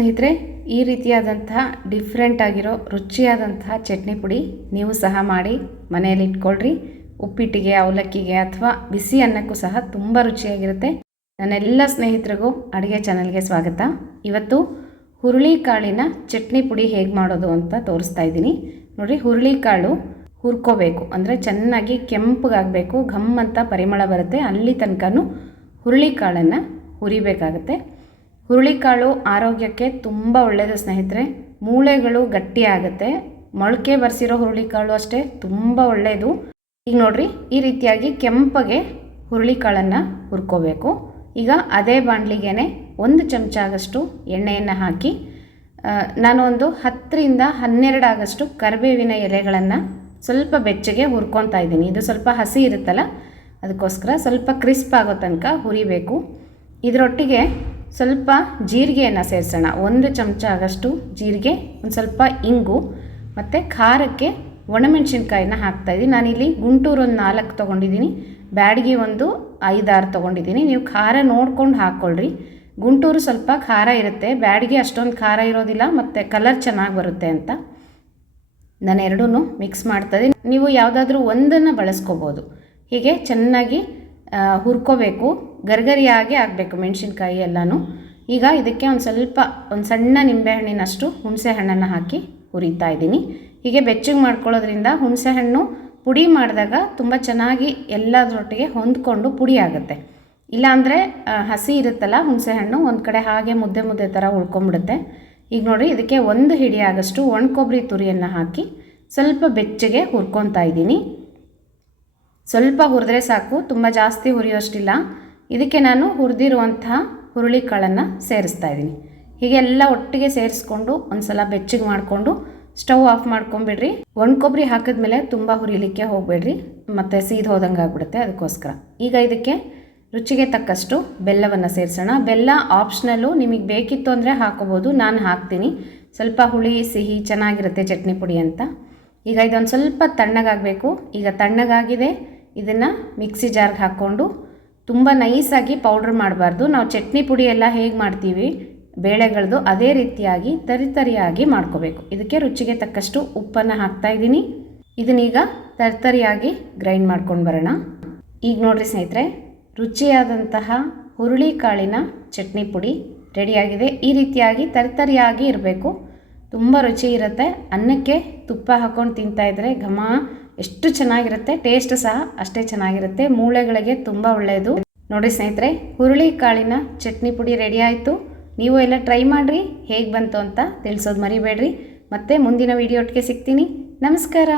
ಸ್ನೇಹಿತರೆ, ಈ ರೀತಿಯಾದಂತಹ ಡಿಫ್ರೆಂಟ್ ಆಗಿರೋ, ರುಚಿಯಾದಂತಹ ಚಟ್ನಿ ಪುಡಿ ನೀವು ಸಹ ಮಾಡಿ ಮನೆಯಲ್ಲಿ ಇಟ್ಕೊಳ್ರಿ. ಉಪ್ಪಿಟ್ಟಿಗೆ, ಅವಲಕ್ಕಿಗೆ ಅಥವಾ ಬಿಸಿ ಅನ್ನಕ್ಕೂ ಸಹ ತುಂಬ ರುಚಿಯಾಗಿರುತ್ತೆ. ನನ್ನೆಲ್ಲ ಸ್ನೇಹಿತರಿಗೂ ಅಡುಗೆ ಚಾನಲ್ಗೆ ಸ್ವಾಗತ. ಇವತ್ತು ಹುರುಳಿಕಾಳಿನ ಚಟ್ನಿ ಪುಡಿ ಹೇಗೆ ಮಾಡೋದು ಅಂತ ತೋರಿಸ್ತಾ ಇದ್ದೀನಿ. ನೋಡಿರಿ, ಹುರುಳಿಕಾಳು ಹುರ್ಕೋಬೇಕು. ಅಂದರೆ ಚೆನ್ನಾಗಿ ಕೆಂಪಗಾಗಬೇಕು, ಘಮ್ ಅಂತ ಪರಿಮಳ ಬರುತ್ತೆ. ಅಲ್ಲಿ ತನಕನೂ ಹುರುಳಿಕಾಳನ್ನು ಹುರಿಬೇಕಾಗತ್ತೆ. ಹುರುಳಿಕಾಳು ಆರೋಗ್ಯಕ್ಕೆ ತುಂಬ ಒಳ್ಳೆಯದು ಸ್ನೇಹಿತರೆ. ಮೂಳೆಗಳು ಗಟ್ಟಿ ಆಗುತ್ತೆ. ಮೊಳಕೆ ಬರೆಸಿರೋ ಹುರುಳಿಕಾಳು ಅಷ್ಟೇ ತುಂಬ ಒಳ್ಳೆಯದು ಈಗ ನೋಡ್ರಿ, ಈ ರೀತಿಯಾಗಿ ಕೆಂಪಗೆ ಹುರುಳಿಕಾಳನ್ನು ಹುರ್ಕೋಬೇಕು. ಈಗ ಅದೇ ಬಾಣಲಿಗೆ ಒಂದು ಚಮಚ ಆಗಷ್ಟು ಎಣ್ಣೆಯನ್ನು ಹಾಕಿ ನಾನು ಒಂದು ಹತ್ತರಿಂದ ಹನ್ನೆರಡು ಆಗಷ್ಟು ಕರಿಬೇವಿನ ಎಲೆಗಳನ್ನು ಸ್ವಲ್ಪ ಬೆಚ್ಚಗೆ ಹುರ್ಕೊತಾ ಇದ್ದೀನಿ. ಇದು ಸ್ವಲ್ಪ ಹಸಿ ಇರುತ್ತಲ್ಲ, ಅದಕ್ಕೋಸ್ಕರ ಸ್ವಲ್ಪ ಕ್ರಿಸ್ಪ್ ಆಗೋ ತನಕ ಹುರಿಬೇಕು. ಇದರೊಟ್ಟಿಗೆ ಸ್ವಲ್ಪ ಜೀರಿಗೆಯನ್ನು ಸೇರಿಸೋಣ. ಒಂದು ಚಮಚ ಆಗಷ್ಟು ಜೀರಿಗೆ, ಒಂದು ಸ್ವಲ್ಪ ಇಂಗು, ಮತ್ತು ಖಾರಕ್ಕೆ ಒಣಮೆಣಸಿನ್ಕಾಯಿನ ಹಾಕ್ತಾಯಿದ್ದೀನಿ ನಾನಿಲ್ಲಿ ಗುಂಟೂರು ಒಂದು ನಾಲ್ಕು ತೊಗೊಂಡಿದ್ದೀನಿ ಬ್ಯಾಡಗಿ ಒಂದು ಐದಾರು ತೊಗೊಂಡಿದ್ದೀನಿ ನೀವು ಖಾರ ನೋಡ್ಕೊಂಡು ಹಾಕ್ಕೊಳ್ರಿ ಗುಂಟೂರು ಸ್ವಲ್ಪ ಖಾರ ಇರುತ್ತೆ. ಬ್ಯಾಡಗಿ ಅಷ್ಟೊಂದು ಖಾರ ಇರೋದಿಲ್ಲ, ಮತ್ತು ಕಲರ್ ಚೆನ್ನಾಗಿ ಬರುತ್ತೆ ಅಂತ ನಾನು ಎರಡೂ ಮಿಕ್ಸ್ ಮಾಡ್ತಾಯಿದ್ದೀನಿ ನೀವು ಯಾವುದಾದ್ರೂ ಒಂದನ್ನು ಬಳಸ್ಕೋಬೋದು. ಹೀಗೆ ಚೆನ್ನಾಗಿ ಹುರ್ಕೋಬೇಕು. ಗರ್ಗರಿಯಾಗಿ ಆಗಬೇಕು ಮೆಣಸಿನ್ಕಾಯಿ ಎಲ್ಲನೂ. ಈಗ ಇದಕ್ಕೆ ಒಂದು ಸ್ವಲ್ಪ, ಒಂದು ಸಣ್ಣ ನಿಂಬೆಹಣ್ಣಿನಷ್ಟು ಹುಣಸೆ ಹಣ್ಣನ್ನು ಹಾಕಿ ಹುರಿತಾ ಇದ್ದೀನಿ. ಹೀಗೆ ಬೆಚ್ಚಗೆ ಮಾಡ್ಕೊಳ್ಳೋದ್ರಿಂದ ಹುಣಸೆಹಣ್ಣು ಪುಡಿ ಮಾಡಿದಾಗ ತುಂಬ ಚೆನ್ನಾಗಿ ಎಲ್ಲದರೊಟ್ಟಿಗೆ ಹೊಂದ್ಕೊಂಡು ಪುಡಿ ಆಗುತ್ತೆ. ಇಲ್ಲಾಂದರೆ ಹಸಿ ಇರುತ್ತಲ್ಲ ಹುಣಸೆಹಣ್ಣು ಒಂದು ಕಡೆ ಹಾಗೆ ಮುದ್ದೆ ಮುದ್ದೆ ಥರ ಉಳ್ಕೊಂಬಿಡುತ್ತೆ ಈಗ ನೋಡಿ ಇದಕ್ಕೆ ಒಂದು ಹಿಡಿಯಾಗಷ್ಟು ಒಣ ಕೊಬ್ಬರಿ ತುರಿಯನ್ನು ಹಾಕಿ ಸ್ವಲ್ಪ ಬೆಚ್ಚಗೆ ಹುರ್ಕೊತಾ ಇದ್ದೀನಿ. ಸ್ವಲ್ಪ ಹುರಿದ್ರೆ ಸಾಕು, ತುಂಬ ಜಾಸ್ತಿ ಹುರಿಯೋಷ್ಟಿಲ್ಲ. ಇದಕ್ಕೆ ನಾನು ಹುರಿದಿರುವಂತಹ ಹುರುಳಿಕಾಳನ್ನು ಸೇರಿಸ್ತಾ ಇದ್ದೀನಿ. ಹೀಗೆ ಎಲ್ಲ ಒಟ್ಟಿಗೆ ಸೇರಿಸ್ಕೊಂಡು ಒಂದು ಸಲ ಬೆಚ್ಚಗೆ ಮಾಡಿಕೊಂಡು ಸ್ಟವ್ ಆಫ್ ಮಾಡ್ಕೊಂಬಿಡ್ರಿ. ಒಣ ಕೊಬ್ಬರಿ ಹಾಕಿದ್ಮೇಲೆ ತುಂಬ ಹುರಿಲಿಕ್ಕೆ ಹೋಗಬೇಡ್ರಿ. ಮತ್ತು ಸೀದ್ ಹೋದಂಗೆ ಆಗ್ಬಿಡುತ್ತೆ ಅದಕ್ಕೋಸ್ಕರ. ಈಗ ಇದಕ್ಕೆ ರುಚಿಗೆ ತಕ್ಕಷ್ಟು ಬೆಲ್ಲವನ್ನು ಸೇರಿಸೋಣ. ಬೆಲ್ಲ ಆಪ್ಷನಲ್ಲು ನಿಮಗೆ ಬೇಕಿತ್ತು ಅಂದರೆ ಹಾಕೋಬೋದು, ನಾನು ಹಾಕ್ತೀನಿ. ಸ್ವಲ್ಪ ಹುಳಿ, ಸಿಹಿ, ಚೆನ್ನಾಗಿರುತ್ತೆ ಚಟ್ನಿ ಪುಡಿ ಅಂತ. ಈಗ ಇದೊಂದು ಸ್ವಲ್ಪ ತಣ್ಣಗಾಗಬೇಕು. ಈಗ ತಣ್ಣಗಾಗಿದೆ. ಇದನ್ನು ಮಿಕ್ಸಿ ಜಾರ್ಗೆ ಹಾಕ್ಕೊಂಡು ತುಂಬ ನೈಸಾಗಿ ಪೌಡ್ರ್ ಮಾಡಬಾರ್ದು. ನಾವು ಚಟ್ನಿ ಪುಡಿ ಎಲ್ಲ ಹೇಗೆ ಮಾಡ್ತೀವಿ ಬೇಳೆಗಳದ್ದು ಅದೇ ರೀತಿಯಾಗಿ ತರಿತರಿಯಾಗಿ ಮಾಡ್ಕೋಬೇಕು. ಇದಕ್ಕೆ ರುಚಿಗೆ ತಕ್ಕಷ್ಟು ಉಪ್ಪನ್ನು ಹಾಕ್ತಾ ಇದ್ದೀನಿ. ಇದನ್ನೀಗ ತರಿತರಿಯಾಗಿ ಗ್ರೈಂಡ್ ಮಾಡ್ಕೊಂಡು ಬರೋಣ. ಈಗ ನೋಡ್ರಿ ಸ್ನೇಹಿತರೆ, ರುಚಿಯಾದಂತಹ ಹುರುಳಿಕಾಳಿನ ಚಟ್ನಿ ಪುಡಿ ರೆಡಿಯಾಗಿದೆ. ಈ ರೀತಿಯಾಗಿ ತರಿತರಿಯಾಗಿ ಇರಬೇಕು. ತುಂಬ ರುಚಿ ಇರುತ್ತೆ. ಅನ್ನಕ್ಕೆ ತುಪ್ಪ ಹಾಕ್ಕೊಂಡು ತಿಂತಾಯಿದ್ರೆ ಘಮ ಎಷ್ಟು ಚೆನ್ನಾಗಿರುತ್ತೆ ಟೇಸ್ಟ್ ಸಹ ಅಷ್ಟೇ ಚೆನ್ನಾಗಿರುತ್ತೆ. ಮೂಳೆಗಳಿಗೆ ತುಂಬ ಒಳ್ಳೆಯದು. ನೋಡಿ ಸ್ನೇಹಿತರೆ, ಹುರುಳಿ ಕಾಳಿನ ಚಟ್ನಿ ಪುಡಿ ರೆಡಿ ಆಯಿತು. ನೀವು ಎಲ್ಲ ಟ್ರೈ ಮಾಡಿರಿ, ಹೇಗೆ ಬಂತು ಅಂತ ತಿಳಿಸೋದು ಮರಿಬೇಡ್ರಿ. ಮತ್ತೆ ಮುಂದಿನ ವಿಡಿಯೋ ಒಟ್ಟಿಗೆ ಸಿಗ್ತೀನಿ. ನಮಸ್ಕಾರ.